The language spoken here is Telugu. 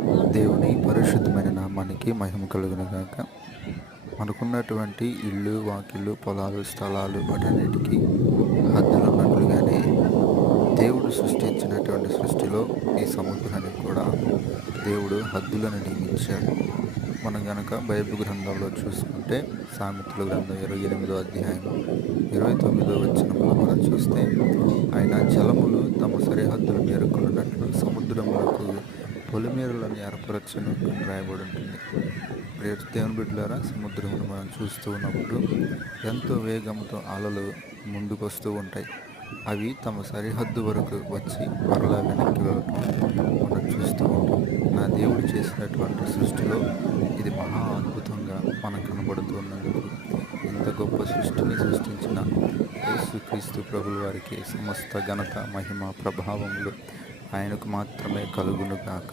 దేవుని పరిశుద్ధమైన నామానికి మహిమ కలుగును గాక. మనకున్నటువంటి ఇల్లు వాకిళ్ళు పొలాలు స్థలాలు వాటన్నిటికీ హద్దులు ఉన్నట్లుగానే దేవుడు సృష్టించినటువంటి సృష్టిలో ఈ సముద్రానికి కూడా దేవుడు హద్దులను నియమించాడు. మనం గనక బైబిల్ గ్రంథంలో చూసుకుంటే సామెతల గ్రంథం ఇరవై ఎనిమిదో అధ్యాయం ఇరవై తొమ్మిదో వచ్చినప్పుడు మనం చూస్తే ఆయన జలములు తమ సరిహద్దు పొలిమేరలను ఏర్పరచను రాయబడి ఉంటుంది ప్రియ దేవుని బిడ్డలారా సముద్రమును మనం చూస్తూ ఉన్నప్పుడు ఎంతో వేగంతో అలలు ముందుకు వస్తూ ఉంటాయి. అవి తమ సరిహద్దు వరకు వచ్చి మరలా వెనక్కి వెళ్ళటం మనం చూస్తూ ఉంటాం నా దేవుడు చేసినటువంటి సృష్టిలో ఇది మహా అద్భుతంగా మనకు కనబడుతూ ఉన్నందుకు ఇంత గొప్ప సృష్టిని సృష్టించిన యేసుక్రీస్తు ప్రభుల వారికి సమస్త ఘనత మహిమ ప్రభావములు ఆయనకు మాత్రమే కలుగును గాక